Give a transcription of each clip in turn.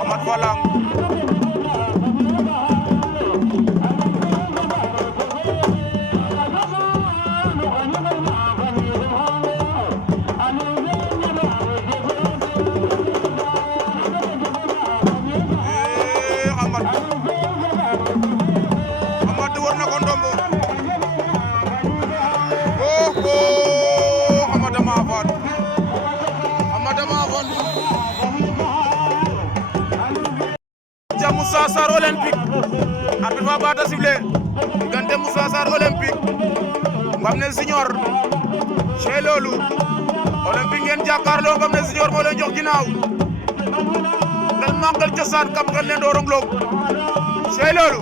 Amat Falang Amat war na ko ndombo Amat dama faat Moussa Sarr Olympique arbitre fa bata sifflé diggante Moussa Sarr Olympique Mbamne Junior cey loolu Olympique ngeen jàkkaarloo Mbamne Junior moo leen jox ginnaaw ngel mangal cosaan kam ngel leen doorong loog cey loolu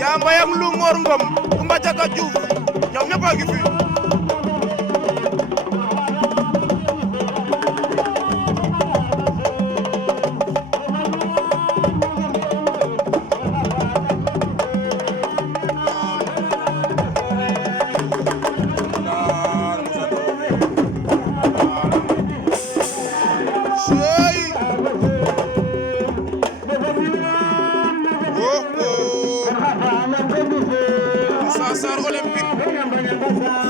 yaa mbayam lu Mor Ngom Kumba Jaka Diouf ñoom ñëpp a ngi fi Moussa Sarr Olympique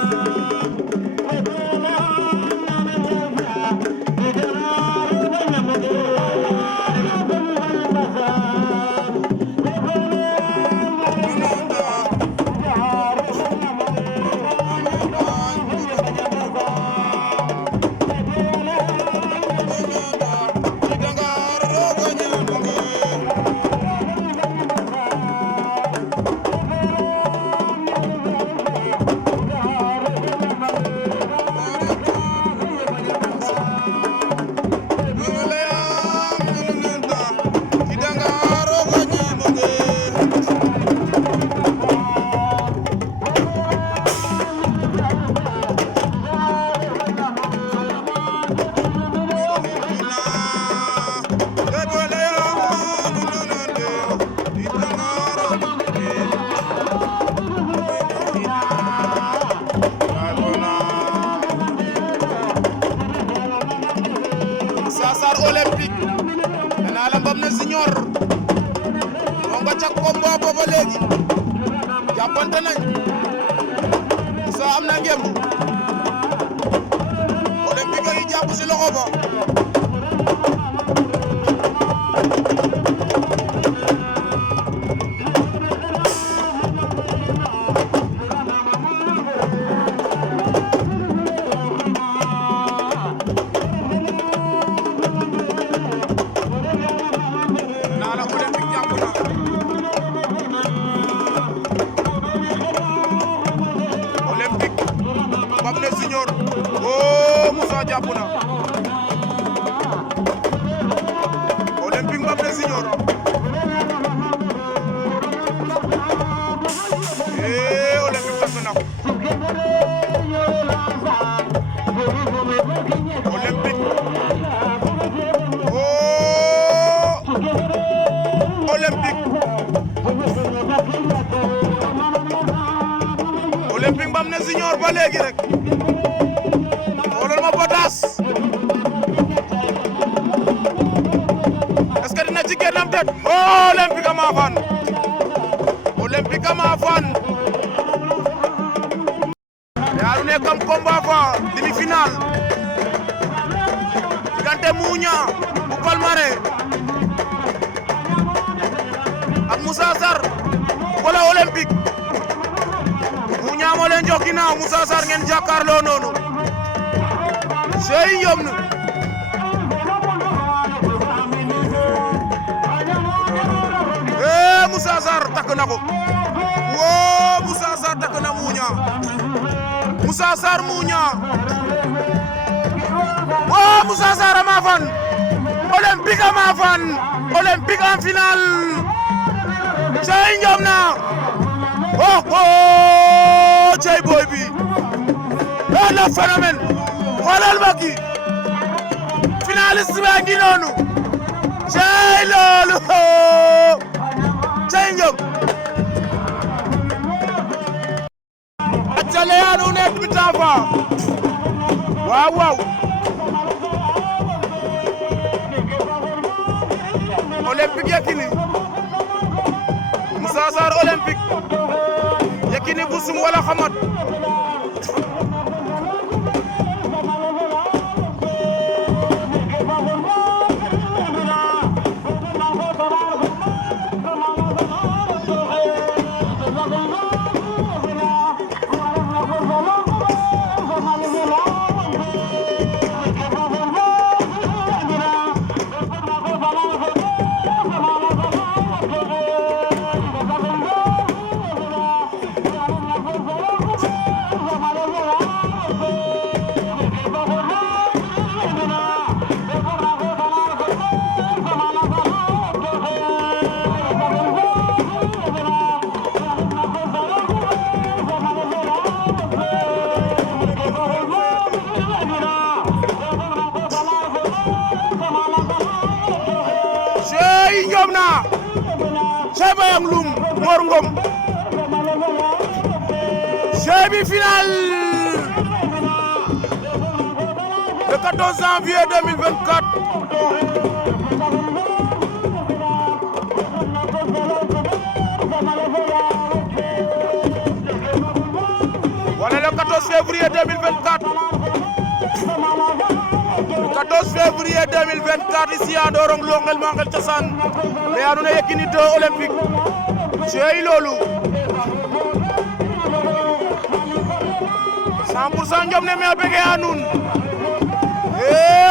Moussa Sarr Olympique danaa la Mbamne Junior moo nga ca combat booba léegi jàppante nañ Moussa am na ngemb Olympique a ngi jàpp si loxo ba Mbamne Junior Moussa jàpp na Olympique Mbamne Junior Olympique takk na ko Olympique Olympique Mbamne Junior ba léegi rek xoolal ma Potas est-ce que dina ci génnam det Olympique ama fan yaaru ne kam combat fa demi-finale diggante Mounia bu Palmarin ak Moussa Sarr wala Olympique Mounia moo leen jox ginnaaw Moussa Sarr ngeen jàkkaarloo noonu sey yom na takk na ko woo Moussa Sarr takk na Mounia Moussa Sarr Mounia woo Moussa Sarr a maafan Olympique a maafan Olympique en finale cey njom na oh cey boy bi le phénomène xoolal ma kii finaliste ba ngi noonu cey loolu cey njom acca leyaanu nekk bi taafa waaw waaw Olympique Yekini Moussa Sarr Olympique Yekini bu sum wala xamat njom na Cheikh Loum Mor Ngom demi-finale le 14 janvier 2024 wala le 14 février 2024 le 14 février 2024 ici à Ndorong Lo ngel ma ngel cosaan mais andoona yee Yekini 2 Olympique cey loolu 100% njom ne me a bege a nuun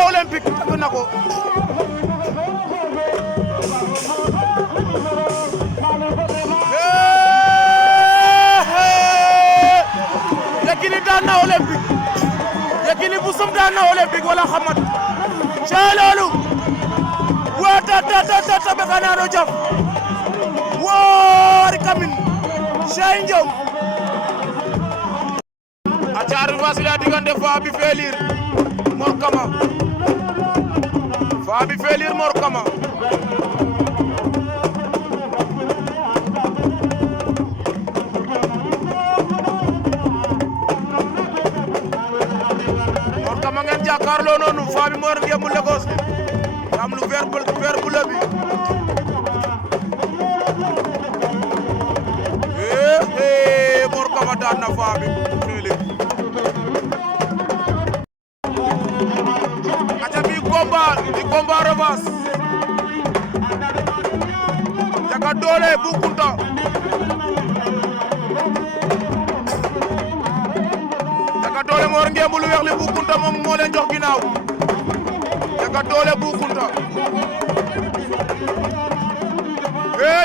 Olympique takk na ko Yekini daan na Olympique Yekini bu sum daan na Olympique wala xamat cey loolu wa ta be kanano jaf woori kamin cey njom a caar fasila diggante Faby Félir Mor Kama Faby Félir Mor Kama Mor Kama ngeen jàkkaarloo noonu Faby Mor ngeen mu Lagos am lu vert bleu bi Mor Kama daan na Faby Félir aca bi combat revanche Ndiaga Dolé Bou Kounta Ndiaga Dolé Mor ngembu lu weex li Bou Kounta moom moo leen jox ginnaaw Ndiaga Dolé Bou Kounta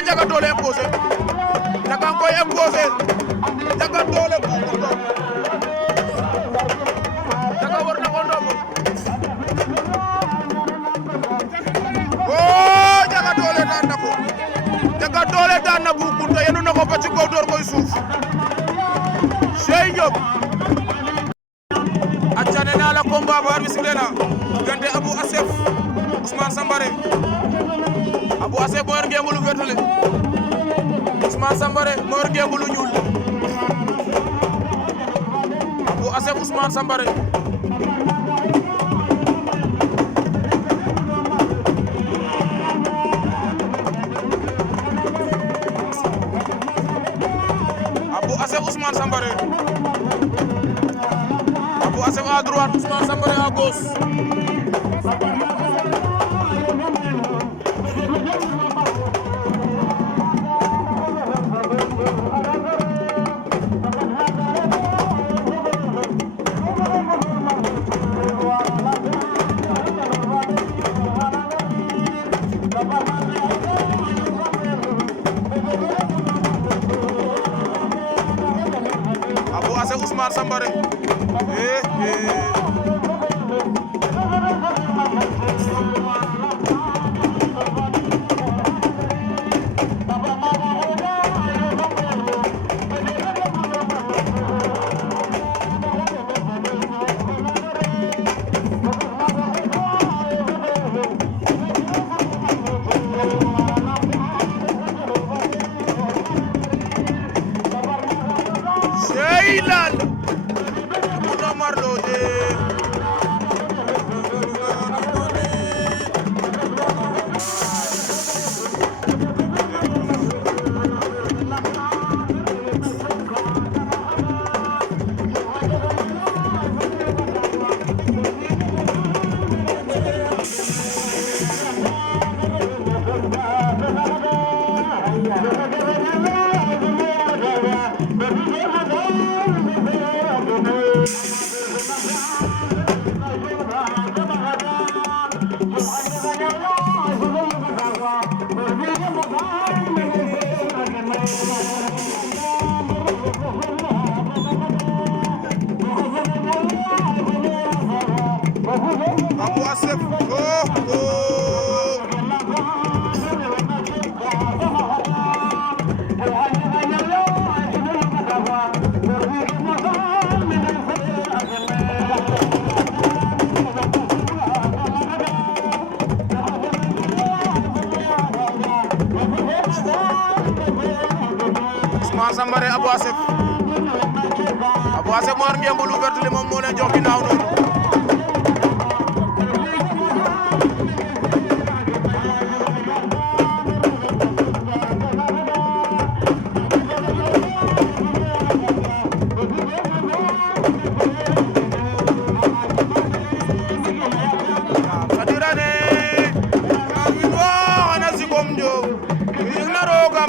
Ndiaga Dolé imposé Ndiaga koy imposé Ndiaga Dolé Bou Kounta Ndiaga war na ko ndombo Ndiaga Dolé daan na ko Ndiaga Dolé daan na Bou Kounta yenu na ko ba ci kaw door koy suuf Cheikh Diop acca nee naa la combat ba arbitre sifflé na diggante Abou Assef Ousmane Sambare Abou Assef moo yor ngembu lu vert li Ousmane Sambare moo yor ngembu lu ñuul Abou Assef Ousmane Sambare Abou Assef Ousmane Sambare Abou Assef à droite Ousmane Sambare à gauche Ousmane Sambare Seilal Muno Marlo Abu Asef Ousmane Sambare Abou Assef moo ngi mbulu vert li moom moo leen jox ginnaaw noonu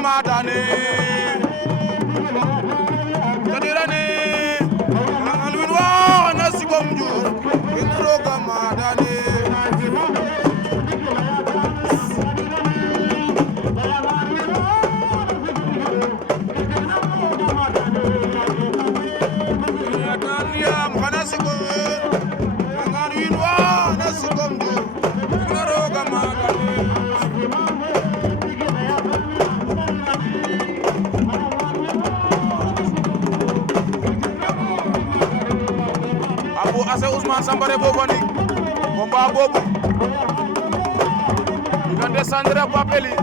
matane kadirane alwin wa nasikom ju roga matane ya mhanasiko alwin wa nasikom ju roga matane Abou Assef Ousmane Sambare boobu andi combat boobu diggante Sandré Papeli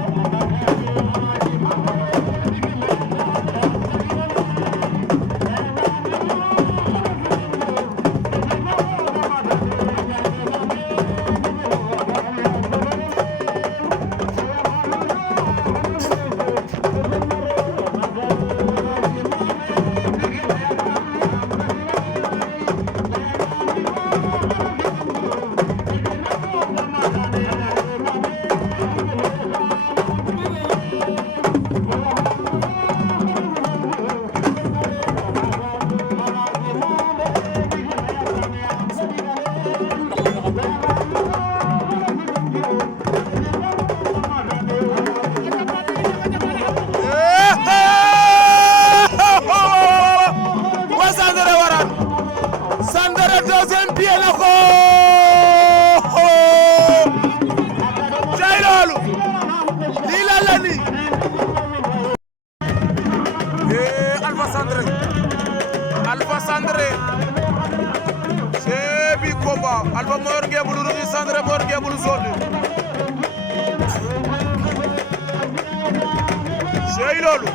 Sandré deuxième pied la ko jay loolu lii la la ni Alpha Sandré c'est bi combat Alpha moo yor ngeebulu rouge Sandré moo yor ngeebulu jaune jay loolu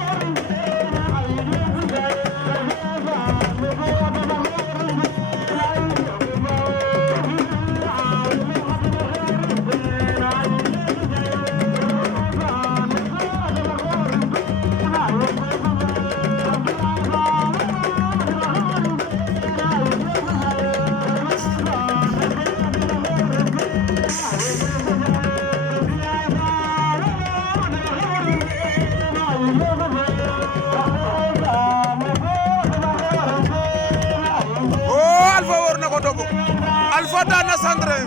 Alpha daan na Sandré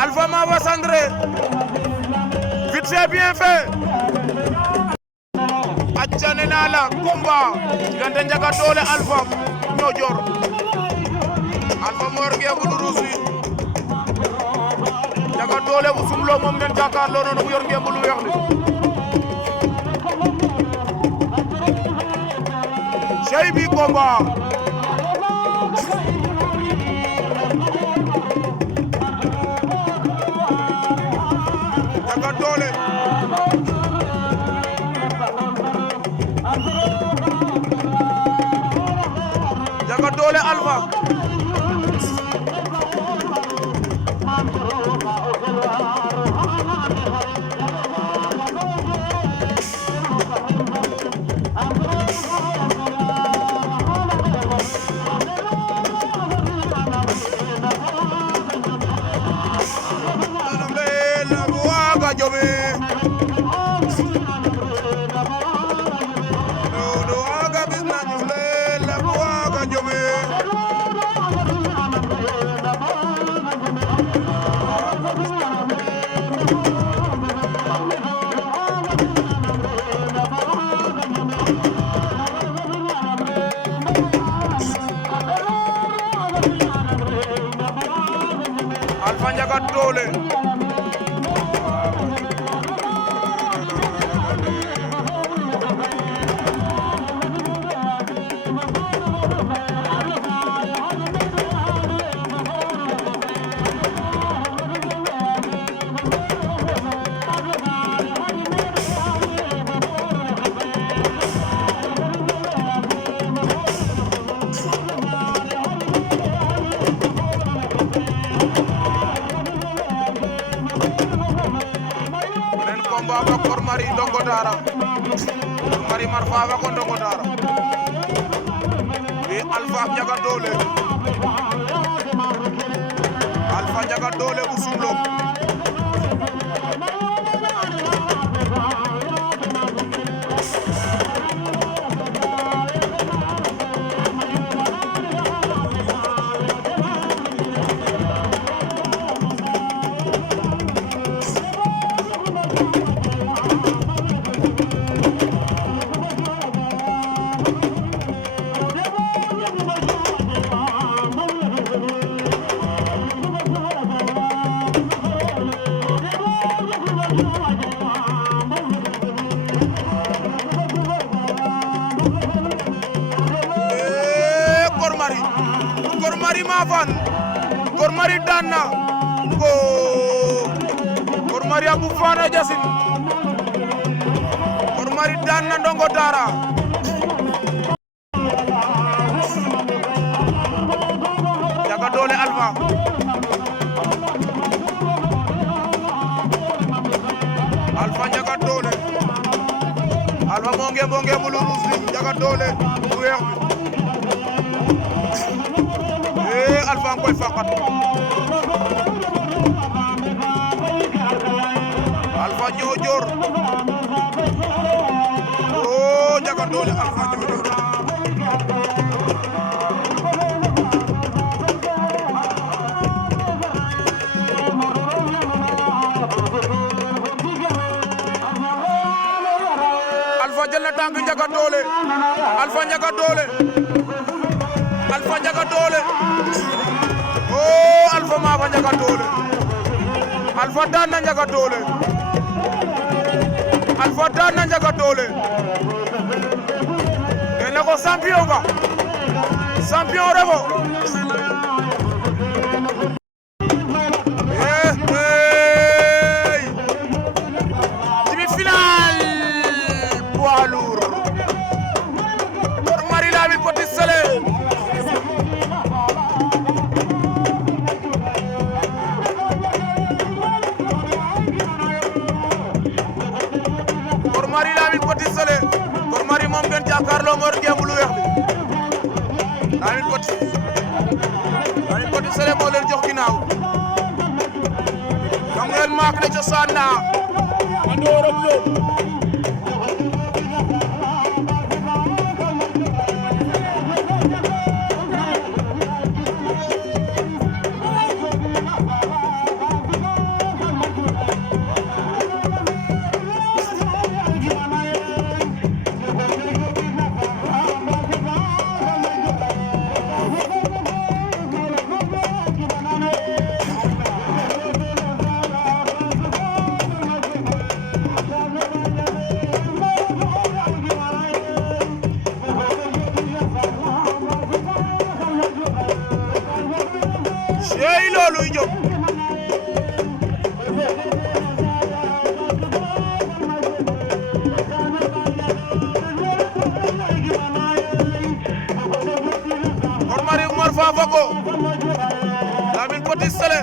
Alpha maa ba Sandré vite fait bien fait acca nee naa la combat diggante Ndiaga Dolé Alpha Niodior Alpha moo ngi bu ruus wi Ndiaga Dolé bu sumloo moom ngeen jàkkaarloo noonu mu yor ngeen bu lu weex li cey bi combat Ndiaga Dolé Ndiaga Dolé Alpha Alpha Ndiaga Dolé combat ba Kor Mari Ndongo Dara Kor Mari mar fafa ko Ndongo Dara bi Alpha Ndiaga Dolé Alpha Ndiaga Dolé bu sumlok Kor Mari Mafan Kor Mari daan na ko Kor Mari abu Fana Jasin Kor Mari daan na Ndongo Dara Ndiaga Dolé Alpha Alpha Ndiaga Dolé Alpha moo nge bu lu ruus li Ndiaga Dolé bu weex bi Alpha ngoy faqat Alpha Niodior Ndiaga Dolé Alpha Niodior Alpha jël na tànk Ndiaga Dolé Alpha Ndiaga Dolé Alpha Ndiaga Dolé Alpha Mafa Ndiaga Dolé Alpha daan na Ndiaga Dolé Alpha daan na Ndiaga Dolé kene ko champion ba champion refo demi-finale poids lourd Kor Mari Lamine Petit Sélé Kor Mari Lamine Petit Sélé Kor Mari moom ngeen jàkkaarloo ngor ngemb lu weex li Lamine Petit Sélé moo leen jox ginnaaw xam ngeen maak ne cosaan naa andooram lo Fako Lamine Petit Sélé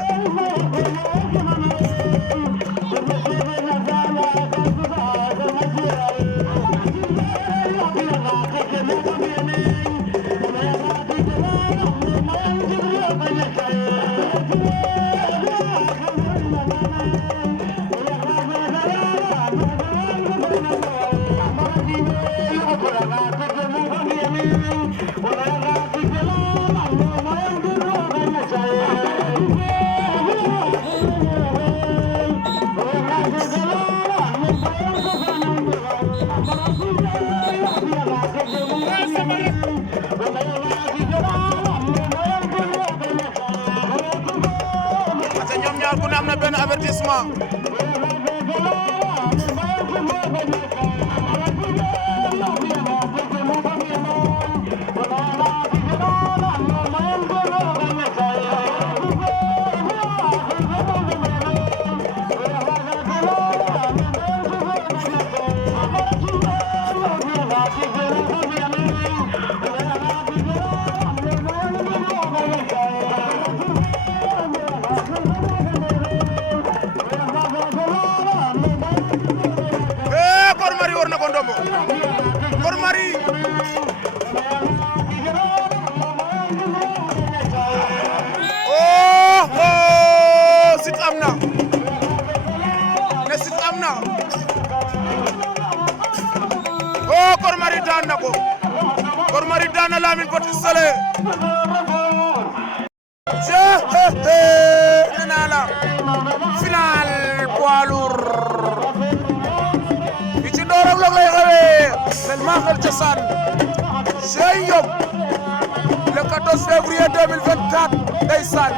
ñoom ñaar ku ne am na benn avertissement war na ko ndombo Kor Mari sit am na ne sit am na Kor Mari daan na ko Kor Mari daan na Lamine Petit Sélé nena la final poids lourd Ndorong log lay xewee len Mangal Cosaan Sey Yom le 14 février 2024 ndeysaan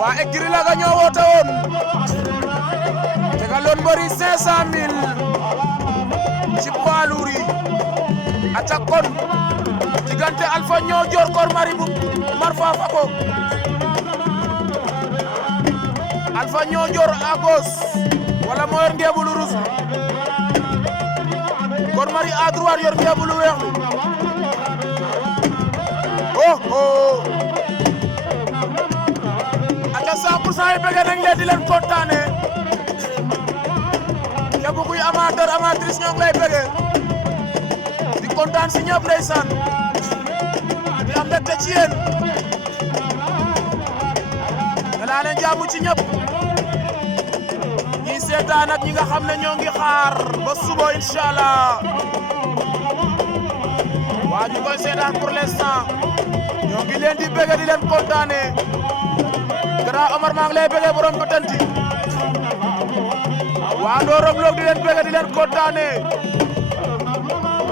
waa écurie Laga ñoo woote woon tegaloon mbëri 500 000 ci poids lourd yi aca kon diggante Alpha ñoo jor Kor Mari bu Marfa Fako Alpha ñoo jor à gauche wala moo yor ngeemu lu rus Kor Mari à droite yor ngeemu lu weex ata 100% yi bëgg nañ leen di leen kontaane képp kuy amateur amatrice ñoo ngi lay bëgg di kontaan si ñëpp ndeysaan di am mbégte ci yéen danaa leen jaamu ci ñëpp ñi seetaan ak ñi nga xam ne ñoo ngi xaar ba suba inshallah waa ñu koy seetaan pour l'instant ñoo ngi leen di bëgg di leen kontaane Grand Omar maa ngi lay bëgg borom ko tanti waa Ndorong log di leen bëgg di leen kontaane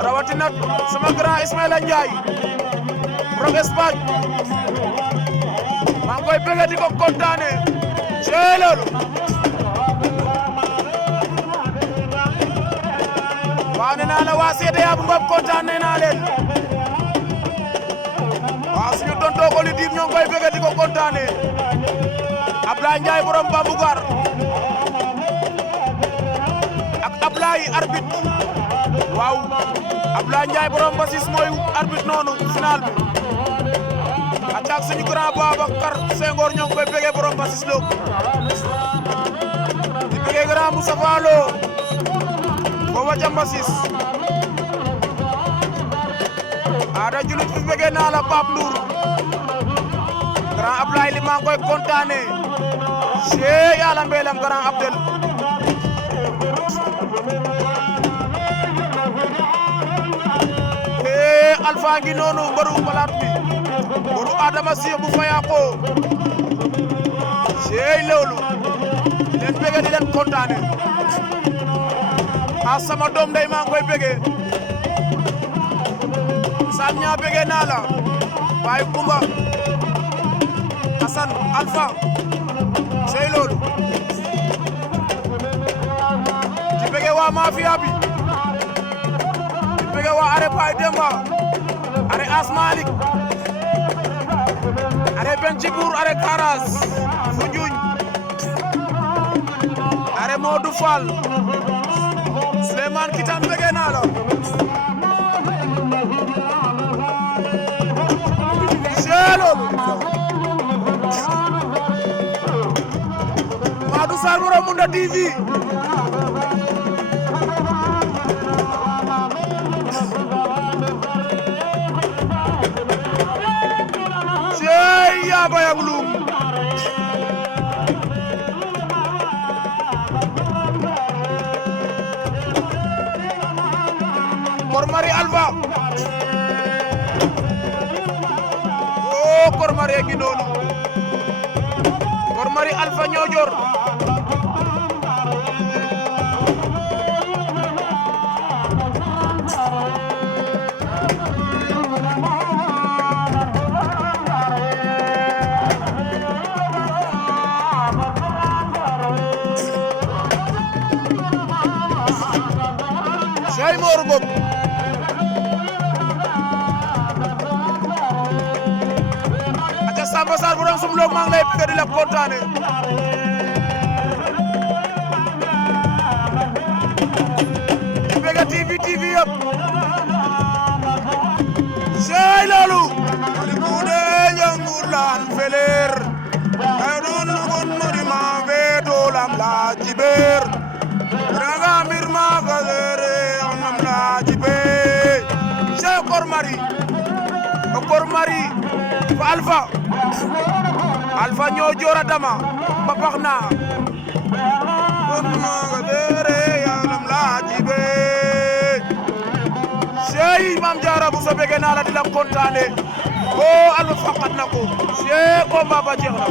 rawatina sama grand Ismaïla Ndiaye borom Espagne maa ngi koy bëgg di ko kontaane cee loolu waa nee naa la waa CEDEAO bu Ngop kontaane naa leen waa suñu tonton ko li diib ñoo ngi koy bëgg di ko kontaane Ablaye Ndiaye borom Bambougar ak Ablaye arbitre waaw Ablaye Ndiaye borom Basis mooy arbitre noonu final bi ak suñu grand Babacar Senghor ñoo ngi koy bëgg borom Basis lo di bëgg grand Moussa Fallo booba Jambasis ada julit fi bëgg naa la Pape Ndour grand Ablaye li maa ngi koy kontaane cee yàlla mbeelam grand Abdel Alpha ngi noonu mbaru palaat bi mbaru Adama Sy bu faya ko cey loolu leen bëgg di leen kontaane a sama doom day maa ngi koy bëgg Sall ñaa bëgg naa la Baye Kumba Assane Alpha cey loolu di bëgg waa mafia bi di bëgg waa are Baye Demba are Asmalik are Benjibour are Karas Foundiougne are Modou Fall Souleymane Kitane bëgg naa la Sarr borom Mounda TV cey ya bayang lum Kor Mari Alpha oh Kor Mari ngi noonu Kor Mari Alpha Niodior Cey Mor Ngom aca Samba Sarr borom Soumlok maa ngi lay bëgg di la kontaane di bëgg TV yëpp cey loolu ali kuude jangur laan feler ay doon gon modima be dolam la jiber raga mbir ma gazere onam la jibe cey Kor Mari fa Alpha Niodior a dama babaxna onam gazere onam la jibe cey Mame Diarra Bousso bëgg naa la di la kontaane o Alpha faqat na ko cey combat ba jeex na